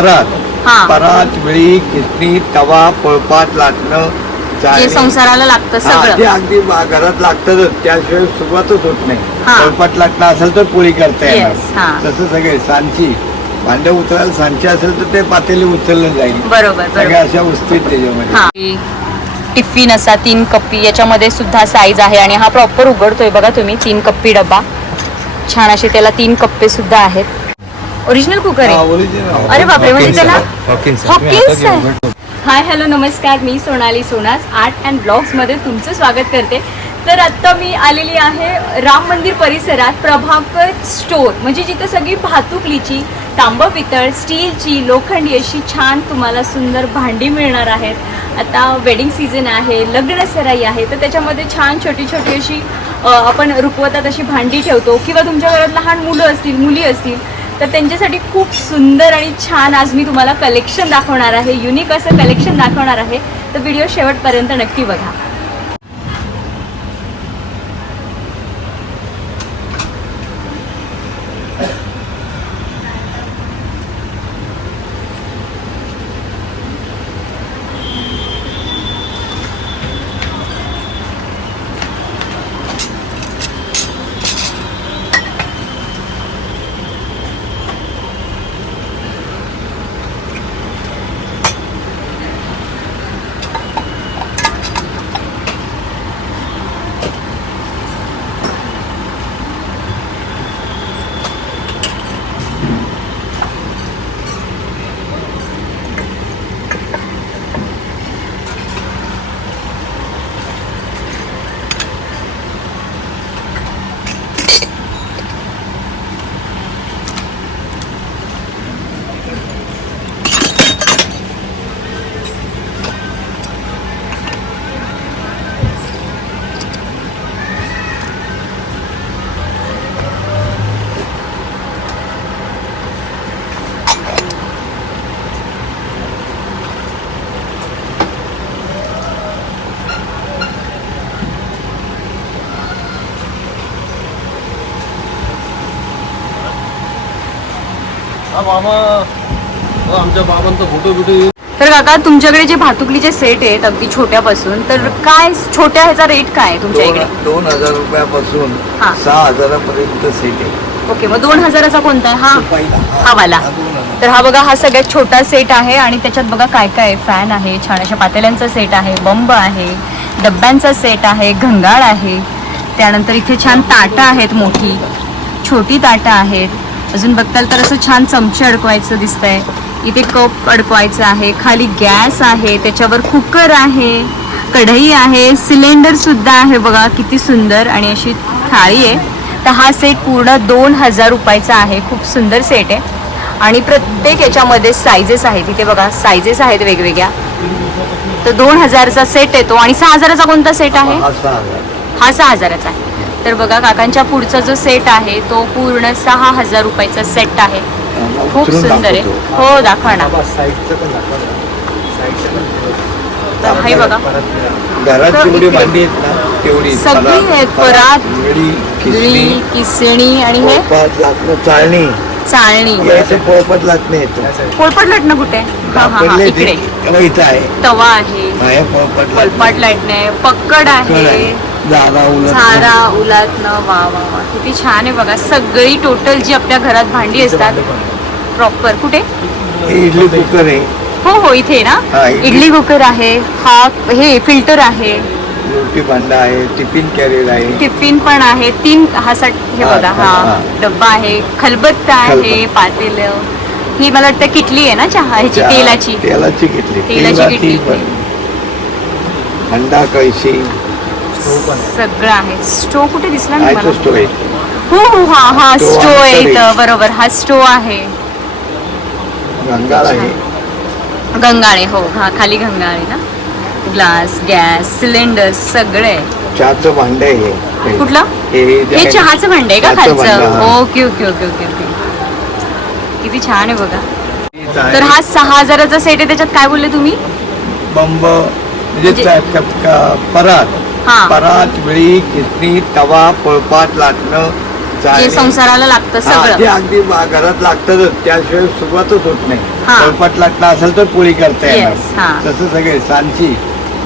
परात हा. परात वेळी खिचणी तवा पोळपाट लाटणं जे चाळणी. संसाराला लागतं हा, ते सगळं अगदी बा- घरात लागतच त्याशिवाय सुरुवातच होत नाही. हा. पोळपाट लाटणं असेल तर पोळी करता Yes, येणार. हा. तसं सगळे सांची. भांडे उचलायला सांची असेल तर ते पातेली उचललं जाईल. बरोबर सगळ्या बरोबर अशा वस्तू आहेत त्याच्यामध्ये. हा. टिफिन असा तीन कप्पी याच्यामध्ये सुद्धा साईज आहे आणि हा प्रॉपर उघडतोय. बघा तुम्ही तीन कप्पी डब्बा छान असे त्याला तीन कप्पे सुद्धा आहेत. ओरिजिनल कुकर हा, आहे. अरे बापरे म्हणजे त्याला हॉकिन्स हाय हॅलो नमस्कार. मी सोनाली सोनास आर्ट अँड ब्लॉग्समध्ये तुमचं स्वागत करते. तर आत्ता मी आलेली आहे राम मंदिर परिसरात प्रभाकर स्टोर म्हणजे जिथं सगळी भातुकलीची तांब पितळ स्टीलची लोखंडी अशी छान तुम्हाला सुंदर भांडी मिळणार आहेत. आता वेडिंग सीझन आहे लग्न सराई आहे तर त्याच्यामध्ये छान छोटी छोटी अशी आपण रुकवतात अशी भांडी ठेवतो. किंवा तुमच्या घरात लहान मुलं असतील मुली असतील तर त्यांच्यासाठी खूप सुंदर आणि छान आज मी तुम्हाला कलेक्शन दाखवणार आहे. युनिक असं कलेक्शन दाखवणार आहे. तर व्हिडिओ शेवटपर्यंत नक्की बघा हा मामा आमच्या बाबांचा फोटो बिटो तर काका तुमच्याकडे जे भातुकलीचे सेट आहेत अगदी छोट्यापासून तर काय छोट्या ह्याचा रेट काय आहे तुमच्या इकडे? दोन दोन हजार रुपयापासून हा. सहा हजारापर्यंत सेट आहे. ओके मग दोन हजाराचा कोणता आहे? हा. पहिला. हा वाला. हा दोन हजार. तर हा बघा हा सगळ्यात छोटा सेट आहे आणि त्याच्यात बघा काय काय आहे फॅन आहे. छान अशा पातेल्यांचा सेट आहे बंब आहे डब्यांचा सेट आहे घंगाळ आहे. त्यानंतर इथे छान ताटं आहेत मोठी. छोटी ताटं आहेत. अजून बघताल तर असं छान चमचे अडकवायचं दिसतंय. इथे कप अडकवायचं आहे खाली गॅस आहे त्याच्यावर कुकर आहे कढई आहे सिलेंडर सुद्धा आहे बघा किती सुंदर आणि अशी थाळी आहे. तर हा सेट पूर्ण दोन हजार रुपयाचा आहे खूप सुंदर सेट आहे. आणि प्रत्येक याच्यामध्ये सायझेस आहेत इथे बघा सायझेस आहेत वेगवेगळ्या. तर दोन हजारचा सेट येतो आणि सहा हजाराचा कोणता सेट आहे? हा सहा हा सहा हजाराचा आहे. तर बघा काकांच्या पुढचा जो सेट आहे तो पूर्ण सहा हजार रुपयाचा सेट आहे. हा, खूप सुंदर आहे. हो दाखवा ना. हे बघा. सगळी आहेत. परात, किसणी आणि हे पोळपाट लाटणं चाळणी. पोळपाट लाटणं पोळपाट लाटणं कुठे? हा हा हा इकडे. हो, तवा आहे. हा, हे पोळपाट लाटणे. आहे. पक्कड आहे. झारा उलातनं वा वा वा. किती छान आहे बघा. सगळी टोटल जी आपल्या घरात भांडी असतात प्रॉपर कुठे? इडली कुकर आहे. हो हो इथे ना? इडली- कुकर आहे हा हे फिल्टर आहे. रोटी भांडा आहे टिफिन कॅरियर आहे. टिफिन पण आहे. तीन हा सट हे हा, बघा हा. डब्बा आहे. खलबत्ता आहे. पातेलं. ही मला वाटतं किटली आहे ना चहा ह्याची तेलाची? तेलाची घेतली तेलाची किटली. हंडा कळशी सगळं आहे. स्टो कुठे दिसला नाही मला? हो हो हा हा स्टो आहे इथं. बरोबर हा स्टो आहे. गंगाळ हो. हा खाली गंगाळे ना? ग्लास गॅस सिलेंडर सगळे चहाचं भांड आहे हे. कुठलं? हे चहाचं भांड आहे का खालचं. Okay okay okay okay okay. किती छान आहे बघा. तर हा सहा हजाराचा सेट आहे. त्याच्यात काय बोलले तुम्ही? बंब म्हणजे म्हणजे- परात. हा. परात वेळी खिचणी तवा पोळपाट चाळणी. जे संसाराला लागतं हा, ते सगळं अगदी घरात लागतातच त्याशिवाय सुरुवातच होत नाही. हा. स्वयंपाक लागला असेल तर पोळी करता Yes, येणार. हा. तसं सगळे सांची.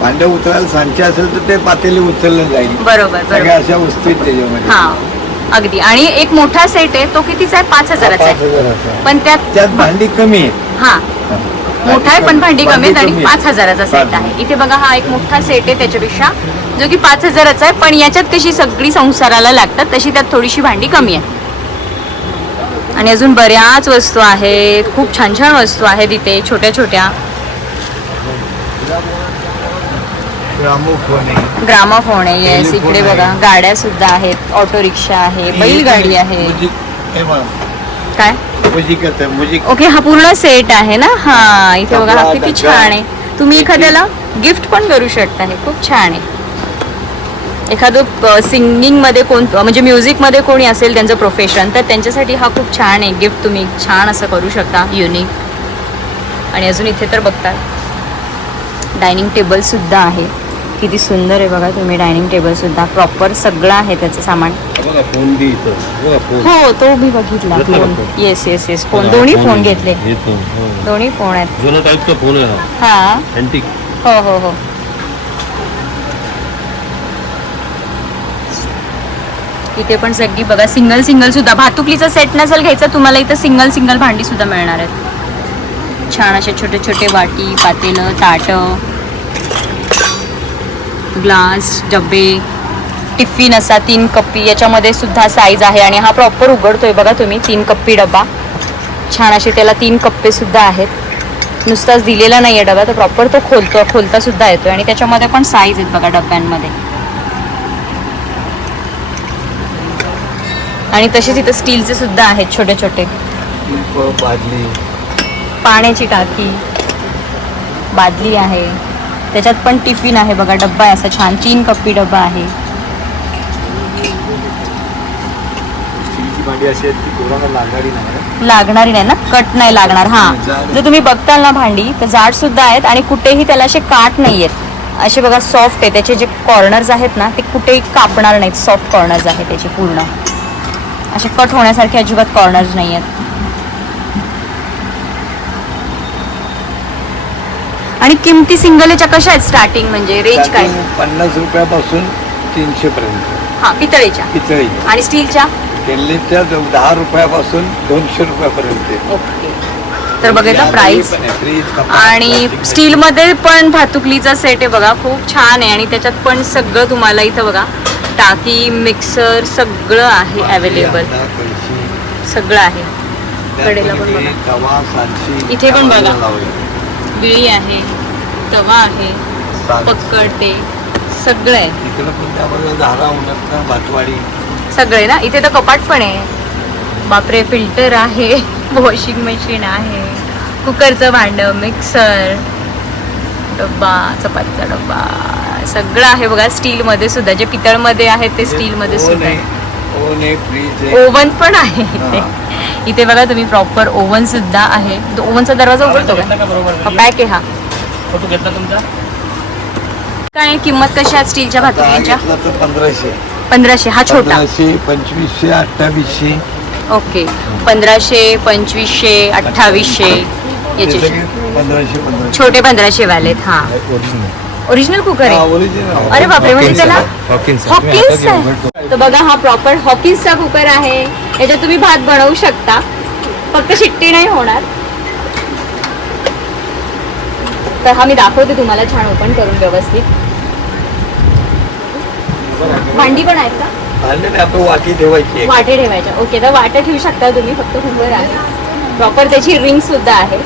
भांडं उचलायला सांची असेल तर ते पातेली उचललं जाईल. बरोबर सगळ्या बरोबर अशा वस्तू आहेत त्याच्यामध्ये. हा अगदी. आणि एक मोठा सेट आहे तो कितीचा आहे? पाच हजाराचा पाच आहे हजाराचा. आहे. पण त्यात त्यात भांडी कमी आहे हा. मोठा आहे पण भांडी कमी आहेत आणि पाच हजाराचा सेट आहे. इथे बघा हा एक मोठा सेट आहे त्याच्यापेक्षा. जो की पाच हजाराचा आहे पण याच्यात कशी सगळी संसाराला लागतात तशी त्यात थोडीशी भांडी कमी आहे. आणि अजून बऱ्याच वस्तू आहेत खूप छान छान वस्तू आहेत इथे छोट्या छोट्या. ग्रामोफोन आहे. येस इकडे. बघा गाड्या सुद्धा आहेत ऑटो रिक्षा आहे बैलगाडी आहे. काय? ओके हा पूर्ण सेट आहे ना? हा इथे बघा किती. छान आहे. तुम्ही एखाद्याला गिफ्ट पण करू शकता हे खूप छान आहे. एखादं सिंगिंगमध्ये कोण म्हणजे म्युझिकमध्ये कोणी असेल त्यांचं प्रोफेशन तर त्यांच्यासाठी हा खूप छान आहे गिफ्ट तुम्ही छान असं करू शकता युनिक आणि अजून इथे तर बघताल डायनिंग टेबल सुद्धा आहे. किती सुंदर आहे बघा तुम्ही डायनिंग टेबल सुद्धा. प्रॉपर सगळं आहे त्याचं सामान. हो तो मी बघितला. Phone? Yes yes yes phone. दोन्ही फोन घेतले. हे. दोन्ही फोन आहेत. हा. हा हो हो. इथे पण सगळी बघा सिंगल सिंगल सुद्धा. भातुकलीचा सेट नसेल घ्यायचा तुम्हाला इथं सिंगल सिंगल भांडी सुद्धा मिळणार आहेत. छान असे छोटे छोटे वाटी पातेलं ताट ग्लास डबे टिफिन असा तीन कप्पी. याच्यामध्ये सुद्धा साईज आहे आणि हा प्रॉपर उघडतोय बघा तुम्ही तीन कप्पी डबा. छान असे त्याला तीन कप्पे सुद्धा आहेत. नुसताच दिलेला नाही आहे डबा तर प्रॉपर तो खोलतो खोलता सुद्धा येतोय. आणि त्याच्यामध्ये पण साईज आहेत बघा डब्यांमध्ये. आणि तसेच इथं स्टीलचे सुद्धा आहेत छोटे छोटे. बादली. पाण्याची टाकी बादली आहे. त्याच्यात पण टिफिन आहे बघा डब्बा आहे असा छान तीन कप्पी डब्बा आहे. आहेत लागणारी नाही ना? कट नाही लागणार हा. जर तुम्ही बघताल ना भांडी तर जाड सुद्धा आहेत आणि कुठेही त्याला असे काट नाही आहेत. असे बघा सॉफ्ट आहे. त्याचे जे कॉर्नर्स आहेत ना ते कुठेही कापणार नाहीत. सॉफ्ट कॉर्नर्स आहे त्याचे पूर्ण. असे कट होण्यासारखे अजिबात कॉर्नर्स नाही आहेत आणि किमती सिंगल याच्या कशा आहेत स्टार्टिंग म्हणजे रेंज काय? पन्नास रुपयापासून तीनशे पर्यंत हा पितळेच्या. पितळी आणि स्टीलच्या केल्लीच्या दहा रुपयापासून दोनशे रुपयापर्यंत. ओके तर बघितलं आहे, कपाट, आणि स्टीलमध्ये पण भातुकलीचा सेट आहे बघा. खूप छान आहे. आणि त्याच्यात पण सगळं तुम्हाला इथं बघा. टाकी मिक्सर सगळं आहे अवेलेबल सगळं आहे. त्यात कडेला पण इथे बघा. पण बघा. बिळी आहे तवा आहे सांच. पक्कडते सगळं आहे. सगळे ना? इथे तर कपाट पण आहे. बापरे फिल्टर आहे वॉशिंग मशीन आहे कुकरचं भांडं मिक्सर डब्बा चपातीचा डब्बा सगळं आहे बघा स्टीलमध्ये सुद्धा. जे पितळमध्ये आहे ते स्टीलमध्ये सुद्धा. ओव्हन पण आहे. इथे इथे बघा तुम्ही प्रॉपर ओव्हन सुद्धा आहे. ओव्हनचा दरवाजा उघडतो का? पॅक आहे हा. फोटो घेतला तुमचा? काय किंमत कशी आहे स्टीलच्या भातुकलीच्या पंधराशे. पंधराशे हा छोटा. पंचवीसशे अठ्ठावीसशे. ओके. पंधराशे पंचवीसशे अठ्ठावीसशे याचे पंधराशे पंधराशे. छोटे पंधराशे वाले हा. ओरिजिनल कुकर हा, आहे. अरे बापरे म्हणजे त्याला हॉकिन्स आहे. तर बघा हा प्रॉपर हॉकिन्सचा कुकर आहे. याच्यात तुम्ही भात बनवू शकता. फक्त शिट्टी नाही होणार. तर हा मी दाखवते तुम्हाला छान ओपन करून व्यवस्थित. भांडी पण आहेत का? नाही आपण वाटी ठेवायची. वाटे ठेवायच्या. ओके तर वाट्या ठेवू शकता तुम्ही फक्त कुकर आहे प्रॉपर त्याची रिंग सुद्धा आहे.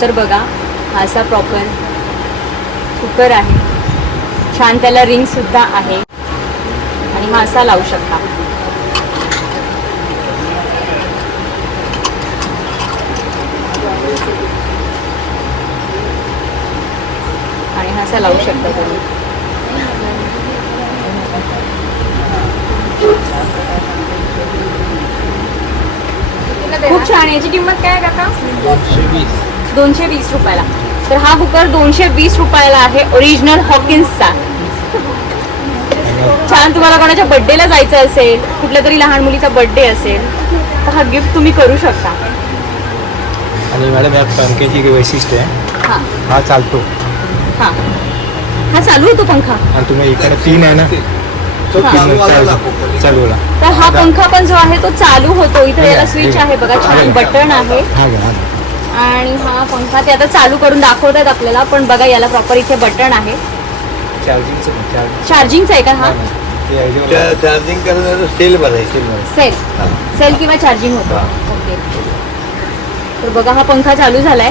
तर बघा हा असा प्रॉपर कुकर आहे. छान त्याला रिंग सुद्धा आहे. आणि हा असा लावू शकता. असा लावू शकता तुम्ही. खूप छान. याची किंमत काय काका? दोनशे वीस. रुपयाला. तर हा कुकर दोनशे वीस रुपयाला आहे. ओरिजिनल हॉकिन्सचा छान तुम्हाला कोणाच्या बर्थडेला जायचं असेल कुठल्या तरी लहान मुलीचा बर्थडे असेल तर हा गिफ्ट तुम्ही करू शकता. आणि मॅडम या पंख्याची वैशिष्ट्य आहे. हा चालतो. हा हा चालू होतो पंखा. आणि तुम्ही इकडे तीन आहे ना? तो हा. चालू चालू. तर हा पंखा पण जो आहे तो चालू होतो. इथे याला स्विच आहे बघा छान बटन आहे. हा घ्या हा. घ्या. आणि हा पंखा ते आता चालू करून दाखवत आहेत आपल्याला पण बघा याला प्रॉपर इथे बटन आहे. चार्जिंगचं पण, चार्जिंग चार्जिंगचा आहे का हा? ते चार्जिंग करण्याचं सेल भरायचे सेल सेल किंवा चार्जिंग होतं. हा. ओके तर बघा हा पंखा चालू झालाय.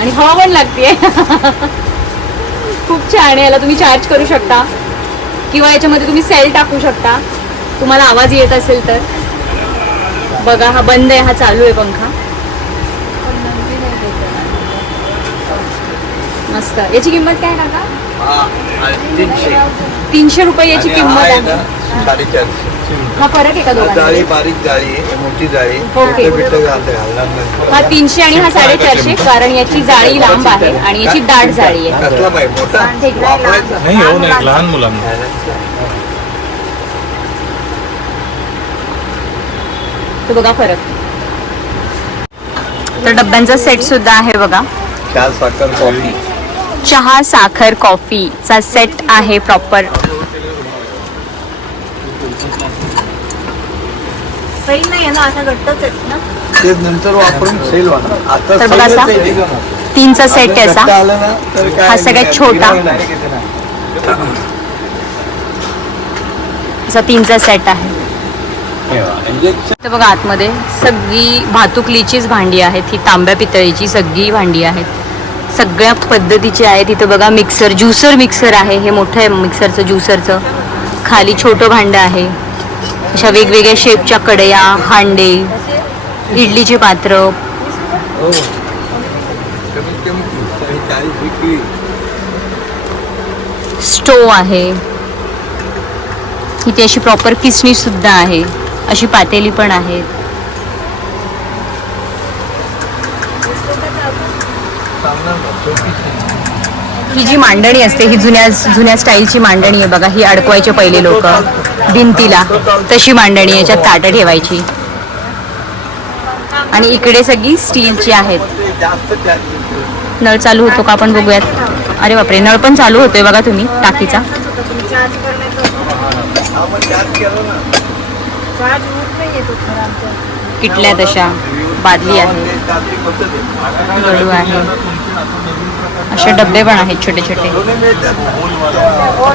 आणि हवा पण लागते खूप छान आहे. याला तुम्ही चार्ज करू शकता. किंवा याच्यामध्ये तुम्ही सेल टाकू शकता. तुम्हाला आवाज येत असेल तर. बघा हा बंद आहे. हा चालू आहे पंखा. मस्त. याची किंमत काय काका? तीनशे. रुपये याची किंमत आहे साडेचारशे हा फरक आहे का जाळी दोघांमध्ये? बारीक जाळी आहे मोठी जाळी. ओके. बिट्ट बिट्ट घालते घालणार नाही. हा तीनशे आणि हा साडेचारशे कारण याची जाळी लांब आहे आणि याची दाट जाळी आहे. कसला पाहिजे मोठा? ठीक आहे. वापरायचा? नाही हो नाही लहान मुलांना. तो बघा फरक. तर डब्यांचा सेट सुद्धा आहे बघा. चहा साखर कॉफी. चहा साखर कॉफीचा सेट आहे प्रॉपर ते नंतर वापरून सेल आता तर बघा असा. आहे. तीनचा सेट आहे असा. आलं ना तर काय हा सगळ्यात नाही, छोटा. नाही. असा तीनचा सेट आहे. इंजेक्शन तर बघा आतमध्ये सगळी भातुकलीचीच भांडी आहेत. ही तांब्या पितळीची सगळी भांडी आहेत. सगळ्या पद्धतीची आहेत. तिथं बघा मिक्सर ज्युसर मिक्सर आहे. हे मोठं आहे मिक्सरचं ज्युसरचं खाली छोटं भांडं आहे. अशा वेगवेगळ्या शेपच्या कढया हांडे इडलीची पात्र. हो. स्टोव आहे. इथे अशी प्रॉपर किसणी सुद्धा आहे. अशी पातेली पण आहेत. ही जी मांडणी असते ही जुन्या जुन्या स्टाईलची मांडणी आहे बघा ही अडकवायचे पहिले लोक. भिंतीला तशी मांडणी याच्यात ताटं ठेवायची. आणि इकडे सगळी स्टीलची आहेत. नळ चालू होतो का आपण बघूयात. अरे बापरे नळ पण चालू होतोय बघा तुम्ही टाकीचा. किटल्या तशा बादली आहे गडू आहे. असे डबे पण आहेत छोटे छोटे.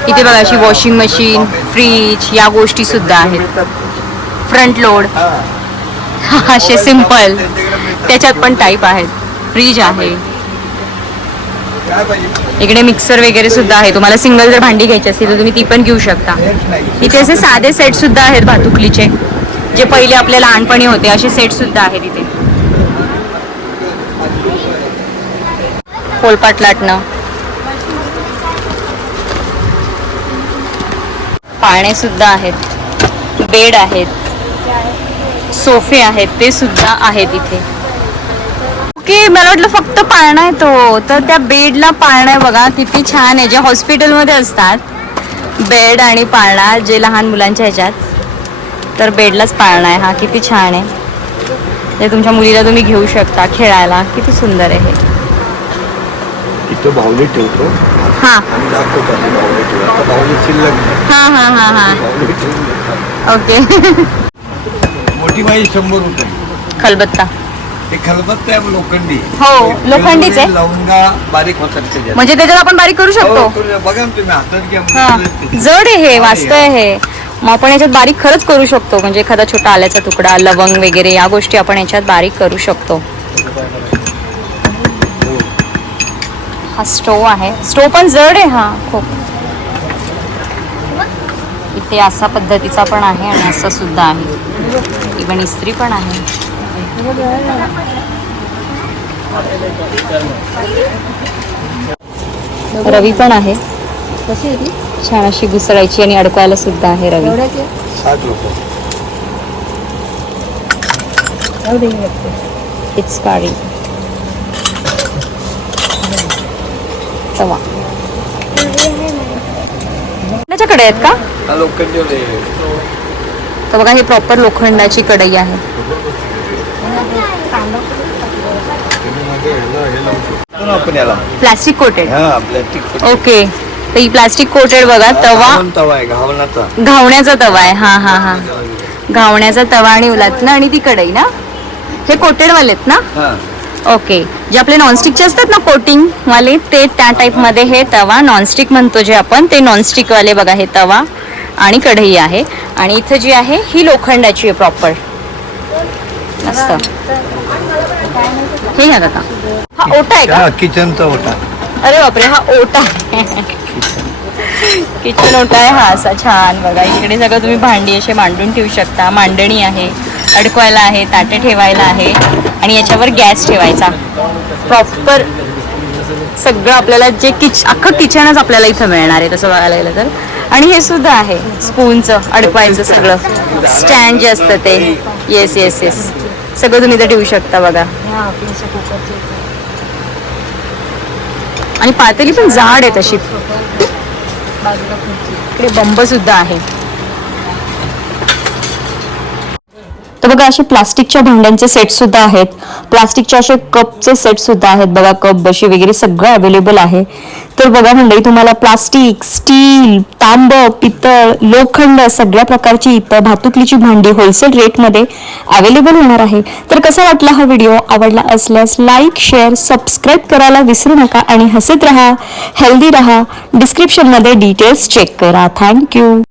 इथे बघा अशी वॉशिंग मशीन फ्रीज या गोष्टी सुद्धा आहेत. फ्रंट लोड असे सिंपल त्याच्यात पण टाईप आहेत. फ्रीज आहे. इकडे मिक्सर वगैरे सुद्धा आहे. तुम्हाला सिंगल जर भांडी घ्यायची असतील तर तुम्ही ती पण घेऊ शकता. इथे असे साधे सेट सुद्धा आहेत भातुकलीचे जे पहिले आपल्या लहानपणी होते. असे सेट सुद्धा आहेत इथे. पोलपाट लाटणं. पाळणे सुद्धा आहेत. बेड आहेत. सोफे आहेत. ते सुद्धा आहेत इथे. ओके मला वाटलं फक्त पाळणा आहे तो. तर त्या बेडला पाळणा आहे बघा. किती छान आहे. जे हॉस्पिटलमध्ये असतात बेड आणि पाळणा जे लहान मुलांच्या ह्याच्यात तर बेडलाच पाळणा आहे. हा किती छान आहे. ते तुमच्या मुलीला तुम्ही घेऊ शकता खेळायला. किती सुंदर आहे हे. इथं बाहुली ठेवतो. हां. आणि दाखवतो आम्ही बाहुली ठेवतो. आता बाहुली शिल्लक नाही हां हां हां हां. बाहुली ठेवून देतात. ओके मोठी बाई शंभर रुपये. खलबत्ता. ते खलबत्त आहे लोखंडी. हो, ते लोखंडीच आहे. लवंगा बारीक होतात त्याच्यात. म्हणजे त्याच्यात आपण बारीक करू हो, शकतो. करू- बघा ना तुम्ही हातात घ्या. हा. म्हणजे जड आहे हे वाचतंय हे. मग आपण याच्यात बारीक खरंच करू शकतो. म्हणजे एखादा छोटा आल्याचा तुकडा लवंग वगैरे या गोष्टी आपण याच्यात बारीक करू शकतो. हा स्टोव आहे. स्टोव पण जड आहे हा खूप. इथे असा पद्धतीचा पण आहे आणि असा सुद्धा आहे. इवन इस्त्री पण आहे. रवी पण आहे. छान अशी घुसळायची आणि अडकवायला सुद्धा आहे रवी. इट्स काळी तवा त्याच्याकडे आहेत का? तर बघा ही प्रॉपर लोखंडाची कढई आहे. प्लास्टिक कोटेड हा ओके तर ही प्लास्टिक कोटेड बघा तवा. घावण्याचा तवा आहे. हा हा हा. घावण्याचा. तवा आणि उलातनं आणि ती कढई ना? हे कोटेड वालेत ना? हा. ओके जे आपले नॉनस्टिकचे असतात ना कोटिंग वाले ते त्या टाइपमध्ये हे तवा नॉनस्टिक म्हणतो जे आपण ते नॉनस्टिक वाले बघा हे तवा आणि कढई आहे. आणि इथं जी आहे ही लोखंडाची आहे प्रॉपर मस्त. हे घ्या काका हा ओटा आहे का? किचनचा होता अरे बापरे हा ओटा किचन ओटा आहे हा असा छान बघा. इकडे सगळं तुम्ही भांडी असे मांडून ठेवू शकता. मांडणी आहे अडकवायला आहे ताटे ठेवायला आहे. आणि याच्यावर गॅस ठेवायचा. प्रॉपर सगळं आपल्याला जे किच अख्खं किचनच आपल्याला इथं मिळणार आहे तसं बघायला गेलं तर. आणि हे सुद्धा आहे स्पूनचं अडकवायचं सगळं. स्टँड जे असतं ते. येस येस येस सगळं तुम्ही इथं ठेवू शकता बघा. आणि पातेली पण जाड आहे तशी. इकडे बंब सुद्धा आहे. तर बघा असे प्लास्टिकच्या भांड्यांचे सेट सुद्धा आहेत. प्लास्टिकचे असे कपचे सेट सुद्धा आहेत. बघा कप बशी वगैरे सगळं अवेलेबल आहे. तर बघा मंडळी तुम्हाला प्लास्टिक स्टील तांब पितळ लोखंड सगळ्या प्रकारची इथं भातुकलीची भांडी होलसेल रेटमध्ये अवेलेबल होणार आहे. तर कसा वाटला हा व्हिडिओ आवडला असल्यास लाईक शेअर सबस्क्राईब करायला विसरू नका आणि हसत राहा हेल्दी राहा. डिस्क्रिप्शनमध्ये डिटेल्स चेक करा. थँक्यू